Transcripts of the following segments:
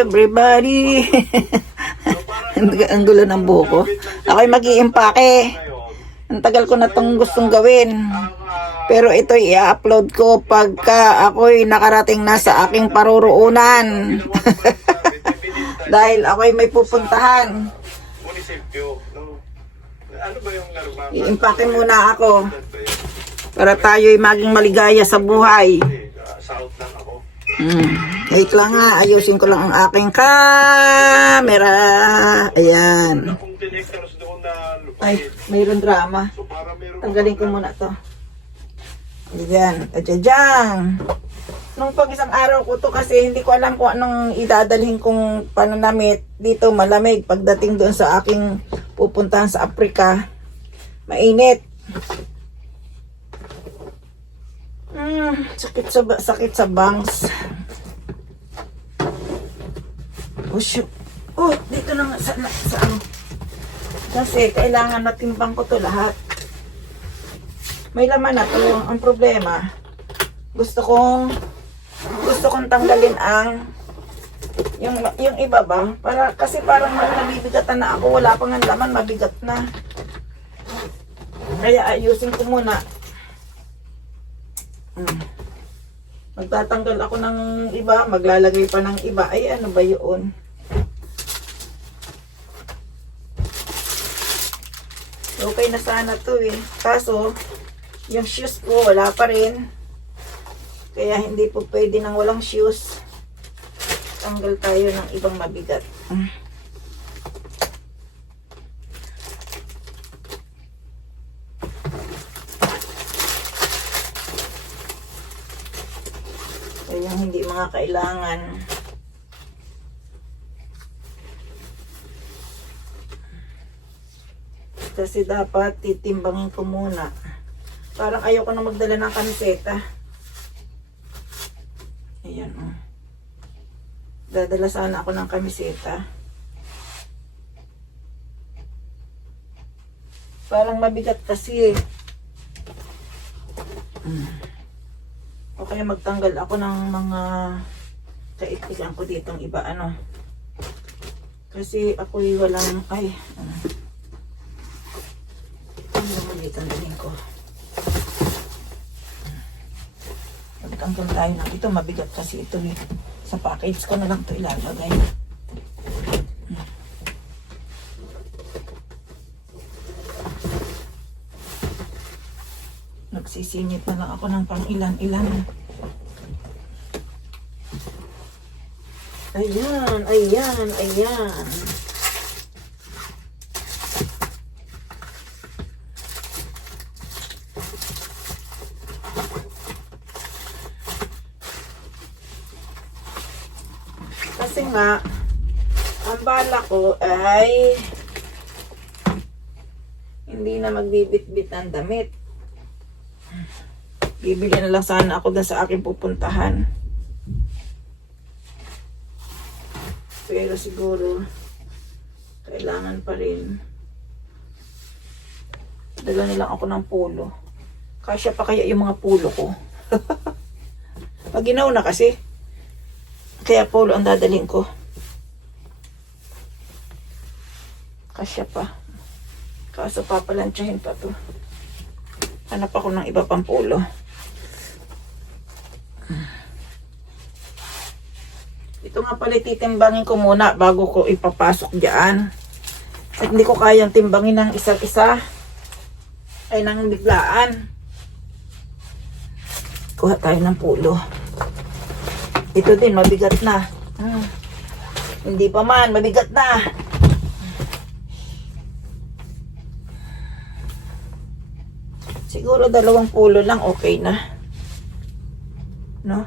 Everybody. Ang gulo ng buko. Ako'y mag-iimpake. Ang tagal ko na itong gustong gawin. Pero ito i-upload ko pagka ako'y nakarating na sa aking paruroonan. Dahil ako'y may pupuntahan. I-impake muna ako. Para tayo'y maging maligaya sa buhay. Wait lang nga, ayusin ko lang ang aking camera. Ayan. Ay, mayroon drama. Tanggalin ko muna to. Ayan, adyadyang. Nung pag isang araw ko to kasi hindi ko alam kung anong idadalhin kong pananamit. Dito malamig pagdating doon sa aking pupuntahan sa Africa. Mainit. Sakit sa bangs. Oh shoot. Oh, dito na nga sa ano. Kasi kailangan na timbang ko to lahat. May laman na to. Ang problema, gusto kong tanggalin ang yung iba ba? Para kasi parang nabibigatan na ako, wala pang ang laman, mabigat na. Kaya ayusin ko muna. Magtatanggal ako ng iba, maglalagay pa ng iba. Ay, ano ba yun? Okay na sana to eh. Kaso, yung shoes ko, wala pa rin. Kaya hindi po pwede nang walang shoes. Tanggal tayo ng ibang mabigat. Yung hindi mga kailangan. Kasi dapat titimbangin ko muna. Parang ayoko na magdala ng kamiseta. Ayan o. Dadala sana ako ng kamiseta. Parang mabigat kasi. O kaya magtanggal ako ng mga kaitigan ko ditong iba ano. Kasi ako'y walang ano naman dito tanggalin ko. Magtanggal tayo ng ito, mabigat kasi ito eh. Sa package ko na lang ito ilalagay. Nagsisingit na lang ako ng pang ilan-ilan. Ayan, ayan, ayan. Kasi nga, ang bala ko ay hindi na magbibit-bit ng damit. Bibili na lang sana ako dun sa aking pupuntahan. Pero siguro, kailangan pa rin. Dala nilang ako ng polo. Kasya pa kaya yung mga polo ko. Pag ginaw na kasi. Kaya polo ang dadaling ko. Kasya pa. Kaso papalansyahin pa to. Hanap ako ng iba pang polo. Ito nga pala titimbangin ko muna bago ko ipapasok dyan. At hindi ko kayang timbangin ng isa't isa. Ay nang biglaan. Kuha tayo ng polo. Ito din, mabigat na. Hindi pa man, mabigat na. Siguro 2 polo lang, okay na. No?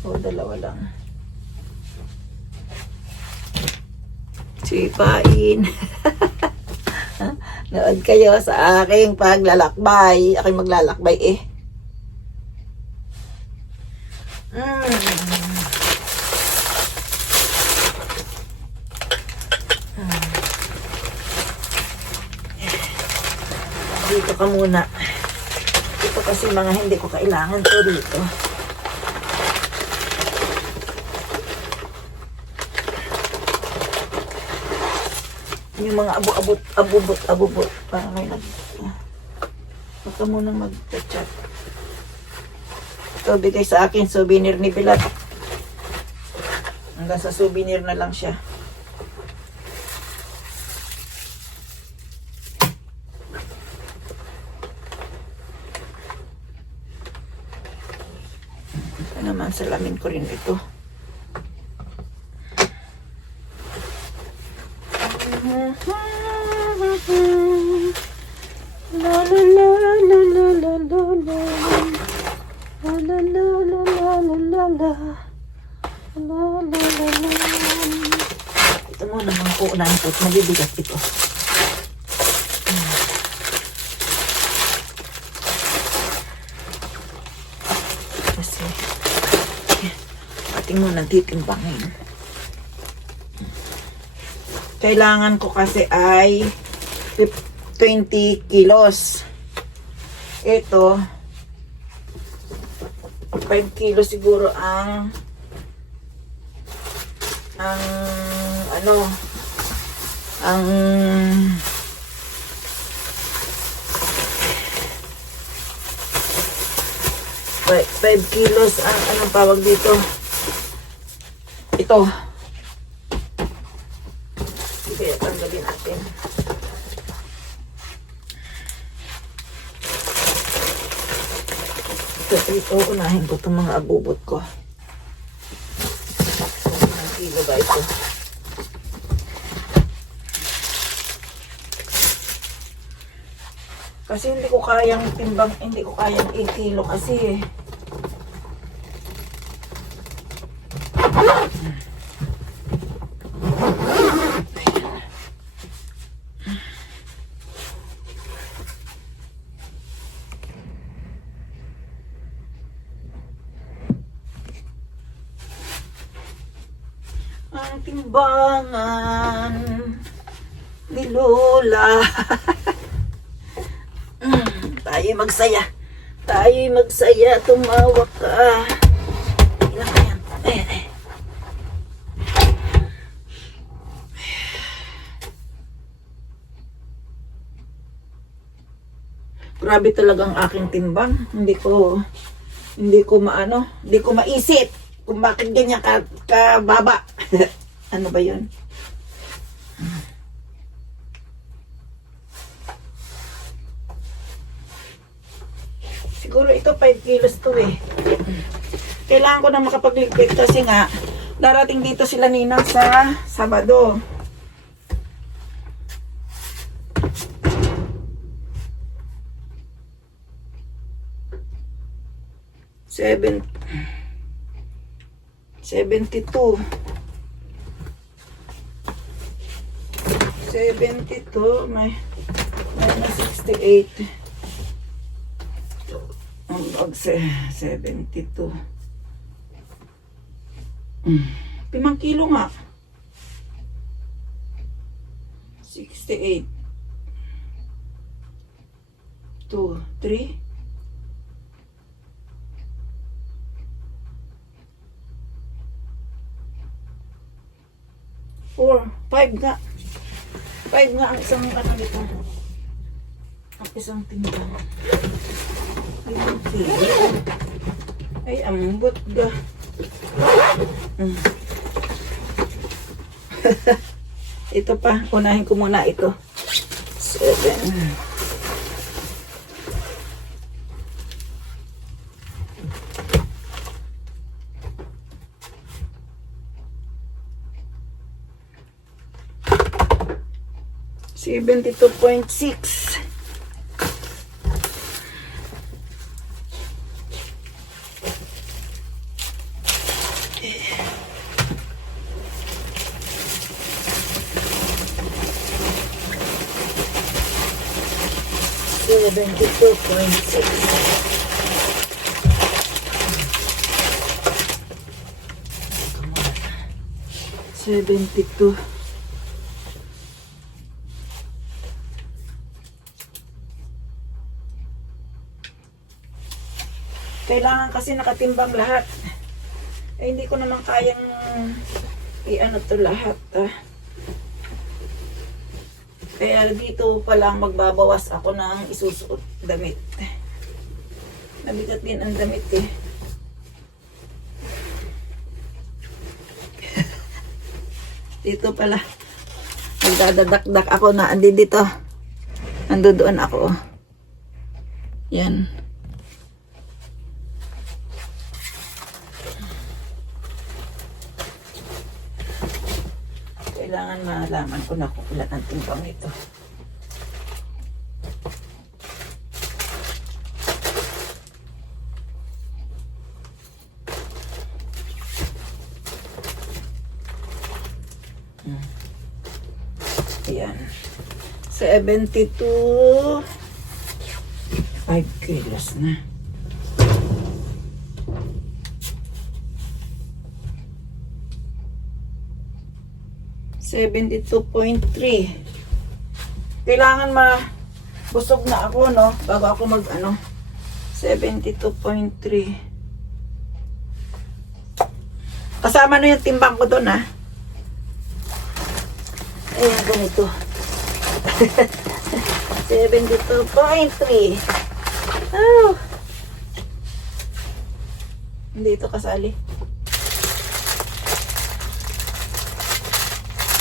O, 2 lang. Sipain. Nood kayo sa aking paglalakbay. Aking maglalakbay eh. Dito ka muna. Ito kasi mga hindi ko kailangan to dito. Yung mga abubot. Parang may Huwag ka munang mag-chat. Ito, bigay sa akin, souvenir ni Bilat. Hanggang sa souvenir na lang siya. Ito naman, salamin ko rin ito. La la la la la la la la la la la la la la la la. Ito mo naman po unahin po. Mabibigat ito. Kasi ating mo nagtitimbangin. Kailangan ko kasi ay 20 kilos. Ito 5 kilos siguro ang ang 5 kilos ang anong tawag dito. Ito. Sige, tanggalin natin. Ito, unahin ko itong mga abubot ko. Ang kilo ba ito? Kasi hindi ko kayang timbang, hindi ko kayang 8 kilo kasi. Ang timbangan ni Lola. Tayo magsaya. Tayo magsaya. Tumawa ka. Ilan ka yan? Grabe talagang aking timbang. Hindi ko maisip kung bakit ganyan kababa. Ano ba yun? Siguro ito 5 kilos to eh. Kailangan ko na makapagligpit kasi nga darating dito sila ninang sa Sabado. $72. May minus 68. Ang 72. 5 kilo nga. 68. 2, 3. 4, 5 nga. 5 nga ang isang ano nito. Ang isang timbang. Ay, ambot ga. Ito pa. Unahin ko muna ito. 7. $72.6. $72. Kailangan kasi nakatimbang lahat. Eh, hindi ko naman kayang i-ano to lahat. Kaya dito pa lang magbabawas ako ng isusuot damit. Nabigat din ang damit eh. Dito pala. Nagdadadakdak ako na andi dito. Ando doon ako. Yan. Kailangan malaman ko na kung ilan ang timbang ito. Ayan. 72. 5 kilos na. $72.3. Kailangan busog na ako, no? Bago ako mag-ano. 72.3. Kasama na yung timbang ko doon, ha? Ayan, ganito. 72.3. Oh. Hindi ito kasali.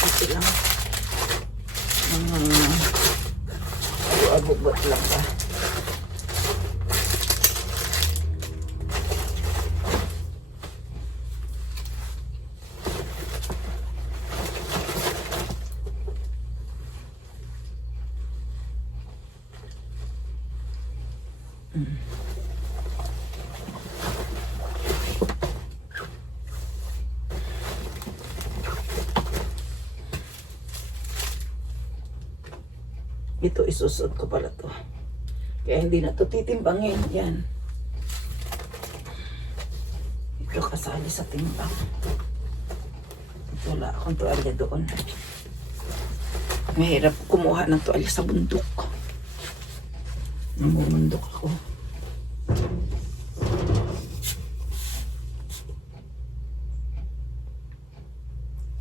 Ito lang. Abugot lang ba? Ito isusot ko pala to. Kaya hindi na to titimbangin. Yan. Ito kasali sa timbang. Wala akong tuwalya doon. Mahirap kumuha ng tuwalya sa bundok. Namumundok ako.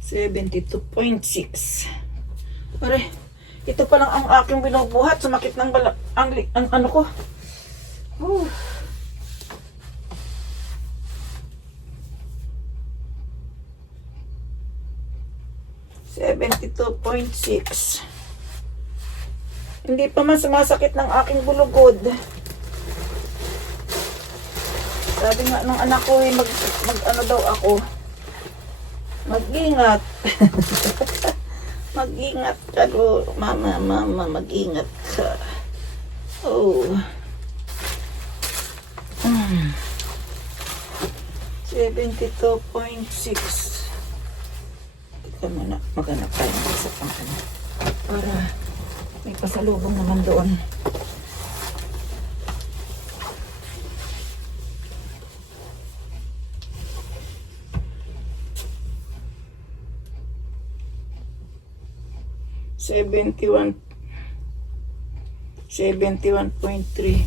$72.6. Pare. Ito pa lang ang aking binubuhat. Sumakit ng ang ano ko. Oh. $72.6. Hindi pa man sumasakit ng aking bulugod. Sabi nga ng anak ko, mag ano daw ako. Mag-ingat. Mag-ingat ka, mama, mag-ingat ka. Oh. 72.6. Tika muna, maghanap tayo ng isa pang ano. Para may pasalubong naman doon. $71.3.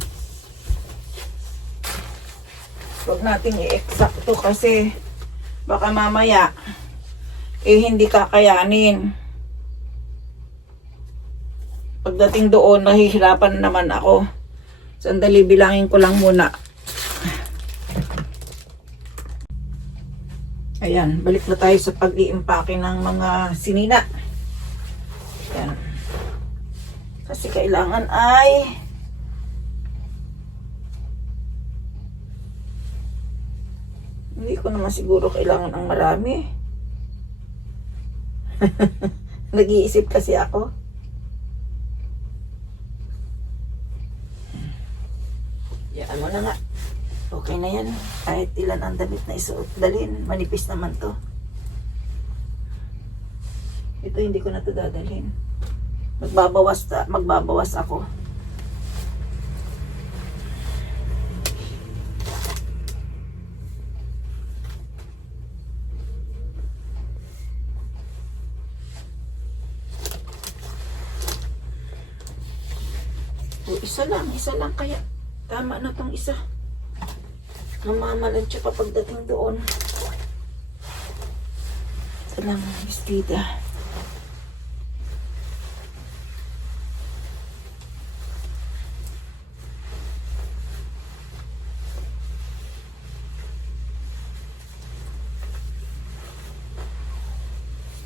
Huwag natin i-exacto kasi baka mamaya hindi kakayanin. Pagdating doon, nahihirapan naman ako. Sandali, bilangin ko lang muna. Ayan, balik na tayo sa pag-iimpake ng mga sinina. Ayan. Kasi kailangan ay hindi ko naman siguro kailangan ang marami. Nag-iisip kasi ako. Yan mo na nga. Okay na yan. Kahit ilan ang damit na isuot dalhin. Manipis naman to. Ito hindi ko na to dadalhin. Magbabawas ako. O, isa lang kaya. Tama na tong isa. Namamalansya pa pagdating doon. Ito lang, bestida.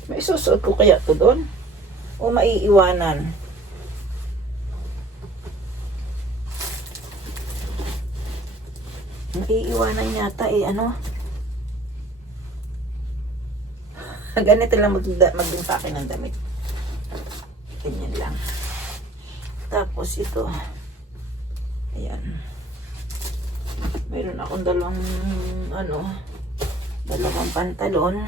May susuot ko kaya to doon? O maiiwanan? Maiiwanan yata eh, ano? Ganito lang maging sa akin ng damit. Ganyan lang. Tapos ito. Ayan. Mayroon akong dalawang pantalon.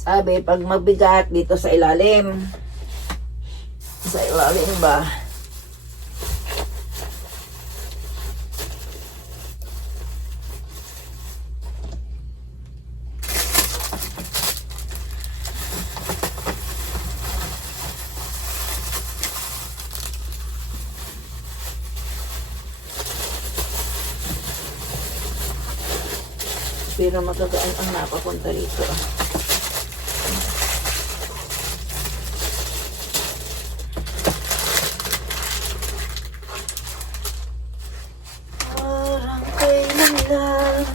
Sabi, pag mabigat dito sa ilalim. Sa ilalim ba? Pero magagaan ang napapunta rito. Parang kailan lang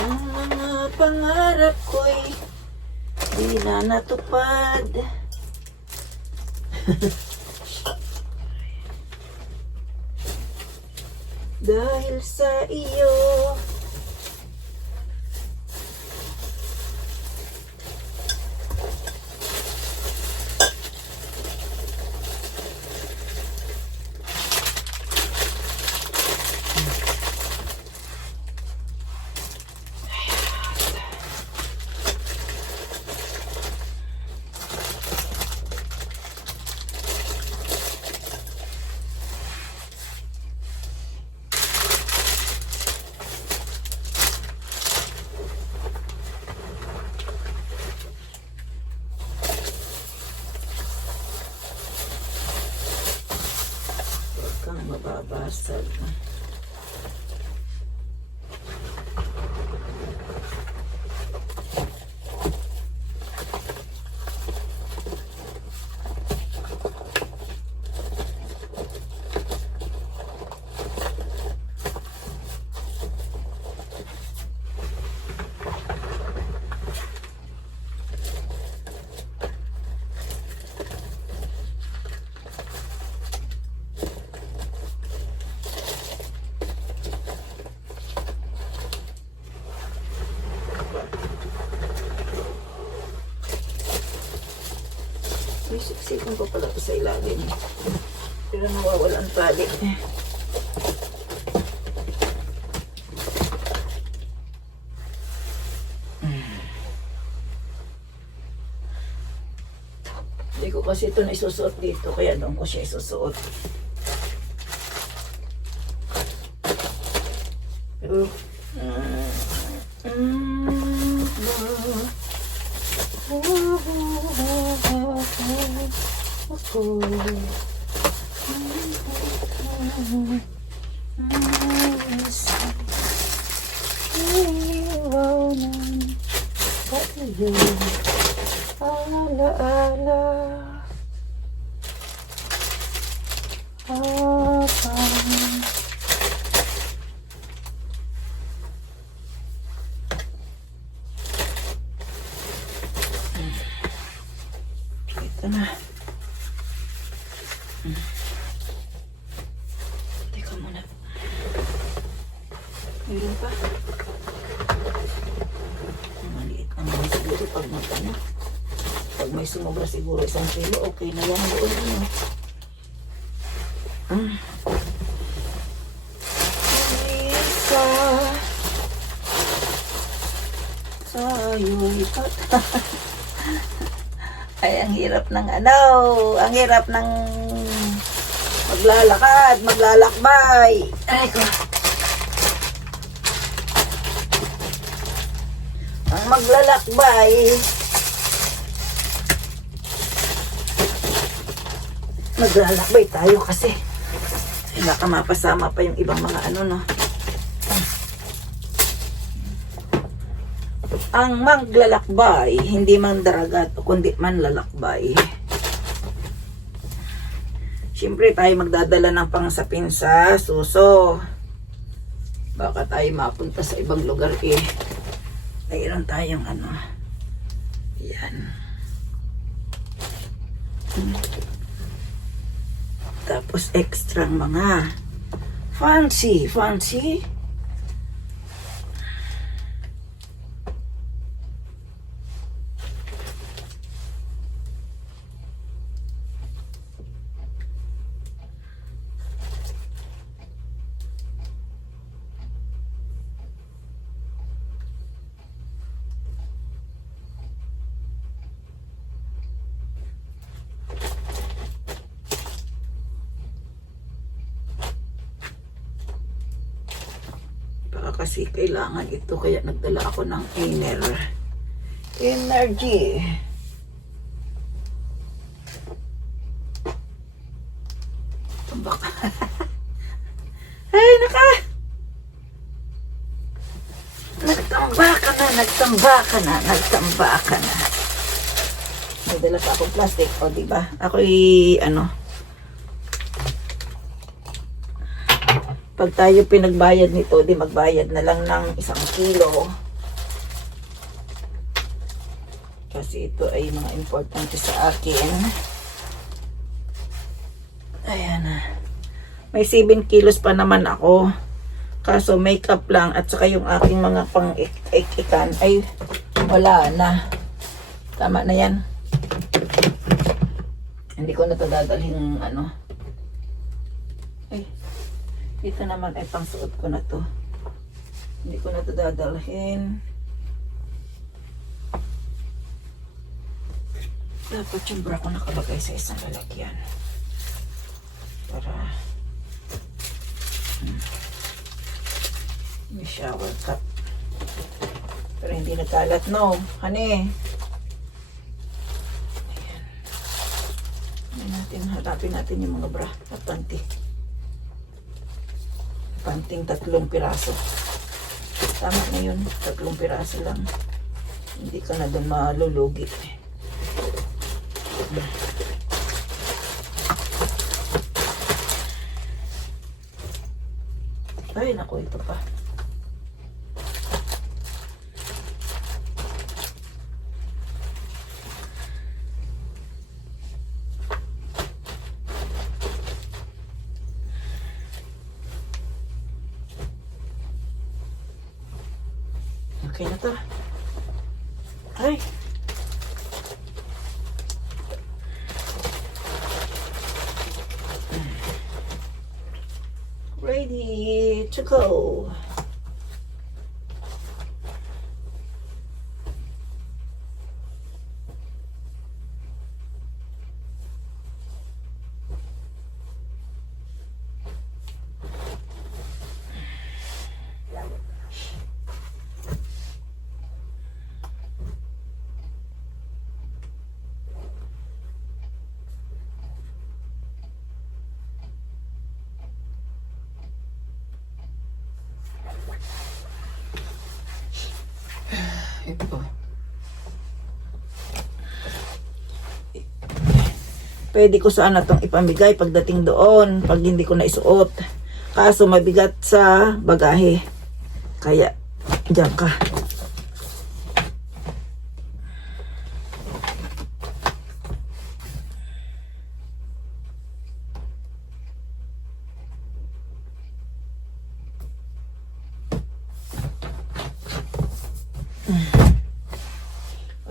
ang mga pangarap ko'y di na natupad. Dahil sa iyo. Kang mababasag. Siksikan ko pala ito sa ilalim. Pero nawawalan tali. Hindi ko kasi ito na isusuot dito. Kaya doon ko siya isusuot. Pero ito na. Teka muna. Meron pa. Maliit naman siguro pag magkano. Pag may sumobra siguro 1 kilo, okay na yan doon. Isa sa'yo'y ay, ang hirap ng ang hirap ng maglalakad, maglalakbay. Ay ko. Ang maglalakbay. Maglalakbay tayo kasi. Baka mapasama pa yung ibang mga ano, no? Ang maglalakbay, hindi man daragat, kundi man lalakbay. Siyempre tayo magdadala ng pangsapin sa suso. Baka tayo mapunta sa ibang lugar eh. Mayroon tayong ano. Yan. Tapos extra mga fancy. Kasi kailangan ito kaya nagdala ako ng energy. Tambak. Ay, nagtamba ka na. May dala pa akong plastic, o diba? Ako'y pag tayo pinagbayad nito, di magbayad na lang ng 1 kilo. Kasi ito ay mga importante sa akin. Ayan na. May 7 kilos pa naman ako. Kaso makeup lang at saka yung aking mga pang-ikan ay wala na. Tama na yan. Hindi ko na ito dadalhin Ay. Ito naman ay pangsuot ko na to. Hindi ko na ito dadalhin. Dapat yung bra ko nakalagay sa isang lalagyan. Para may shower cup. Pero hindi nagkalat, no? Honey. Ayan. Hanapin natin yung mga bra at panty. Panting 3 piraso. Tama na yun. 3 piraso lang. Hindi ka na doon malulugi. Ay, naku, ito pa. Okay na to. Ay. Ready to go. Ito. Pwede ko sana itong ipamigay pagdating doon pag hindi ko na isuot. Kaso mabigat sa bagahe. Kaya, diyan ka.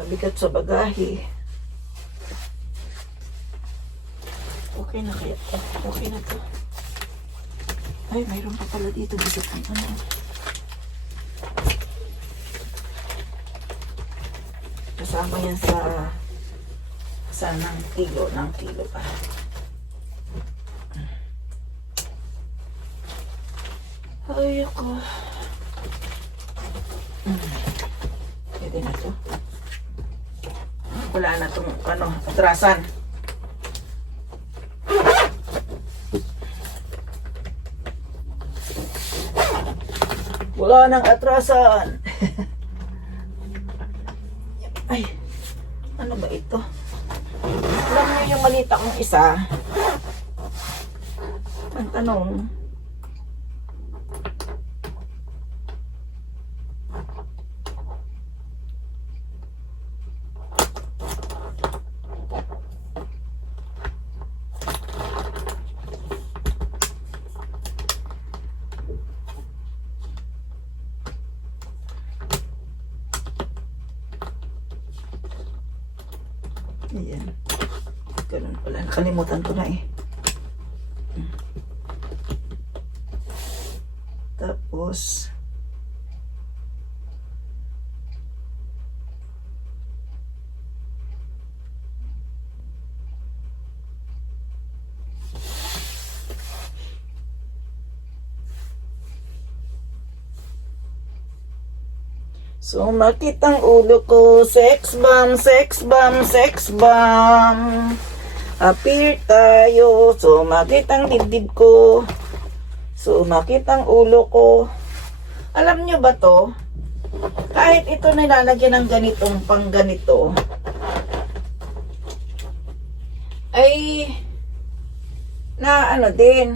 Mabigat sa bagahe. Okay na kaya? Okay na to. Ay, mayroon pa pala dito. Bigat ang ano. Kasama yan sa ng kilo pa. Ay, ako. Pwede na to. Wala na itong atrasan. Wala nang atrasan. Ay, ano ba ito? Alam niyo yung malita kong isa? Ang tanong, ayan. Ganun pala. Nakalimutan ko na eh. Tapos, sumakit ang ulo ko, sex bomb, sex bomb, sex bomb. Appear tayo, sumakit ang dibdib ko, sumakit ang ulo ko. Alam nyo ba to? Kahit ito nilalagyan ng ganitong pang ganito, ay na ano din,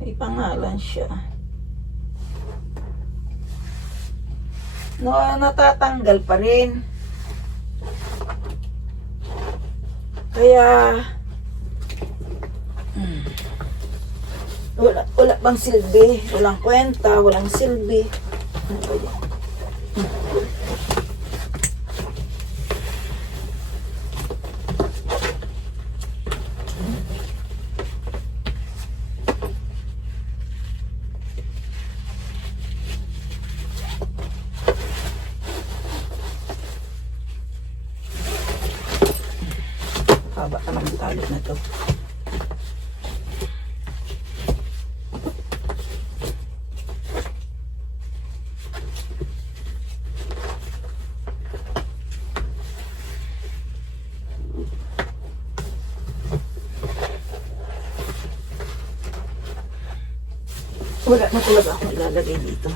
may pangalan siya. No, natatanggal pa rin. Kaya wala bang silbi, walang kwenta, walang silbi. Ano ba yan? Haba naman ang tali na to. Wala na talaga akong ilalagay dito.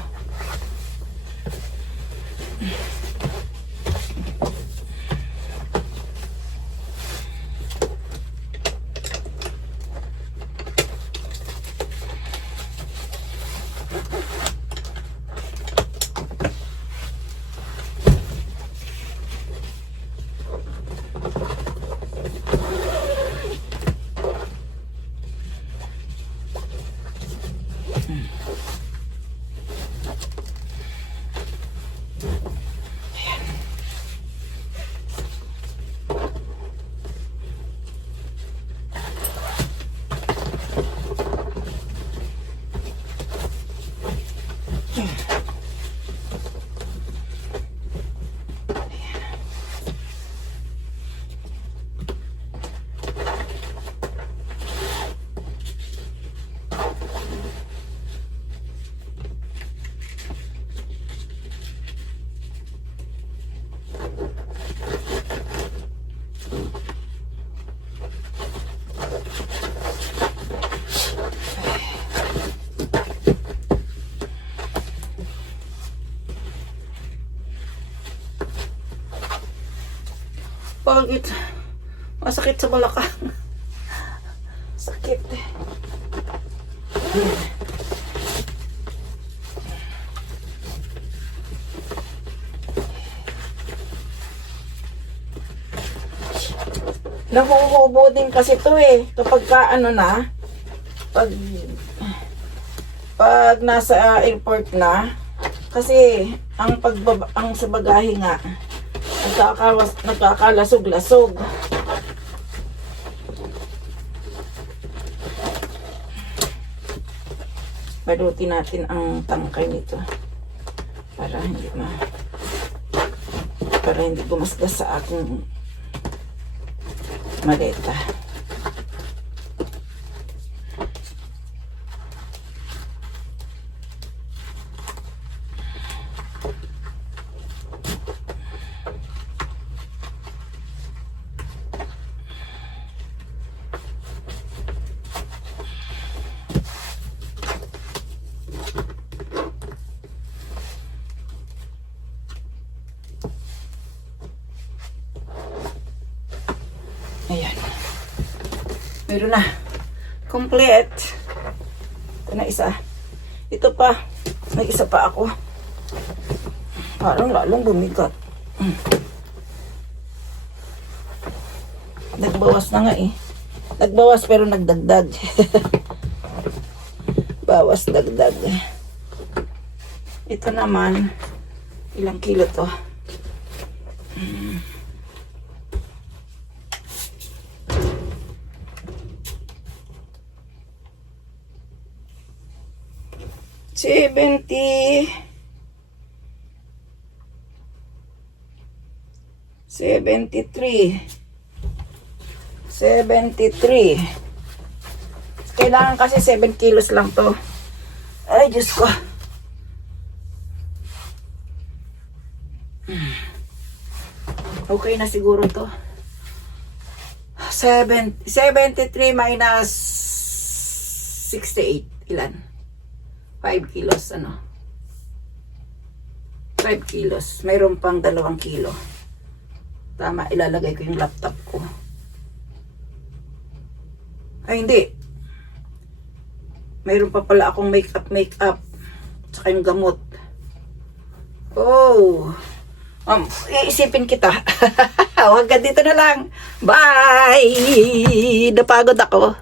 Bakit? Masakit sa balakang. Sakit eh. Nahuhubo din kasi to eh. Kapag ka ano na, pag nasa airport na, kasi ang sa bagahe nga, nagkakalasog-lasog. Balutin natin ang tangkay nito para hindi gumasgas sa aking maleta. Ayan. Meron na. Complete. Ito na isa. Ito pa. May isa pa ako. Parang lalong bumigat. Nagbawas na nga eh. Nagbawas pero nagdagdag. Bawas dagdag. Ito naman. Ilang kilo to? 70, 73, 73. Kailangan kasi 7 kilos lang to. Ay, Diyos ko. Okay na siguro to. 73 minus 68. Ilan? 5 kilos, ano? 5 kilos. Mayroon pang 2 kilo. Tama, ilalagay ko yung laptop ko. Ay, hindi. Mayroon pa pala akong makeup. Tsaka yung gamot. Oh. Iisipin kita. Huwag ka dito na lang. Bye! Napagod ako.